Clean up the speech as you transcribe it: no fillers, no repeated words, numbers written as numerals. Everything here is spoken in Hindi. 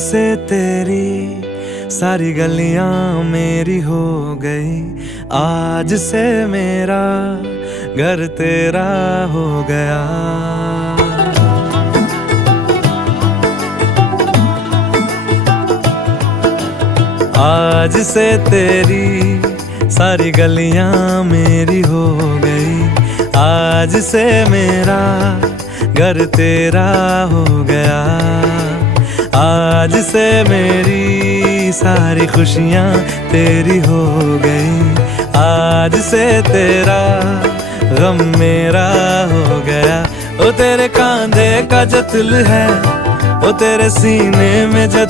से तेरी सारी गलियां मेरी हो गई, आज से मेरा घर तेरा हो गया। आज से तेरी सारी गलियां मेरी हो गई, आज से मेरा घर तेरा हो गया। आज से मेरी सारी खुशियां तेरी हो गई, आज से तेरा गम मेरा हो गया। ओ तेरे कांधे का जो दिल है, ओ तेरे सीने में जो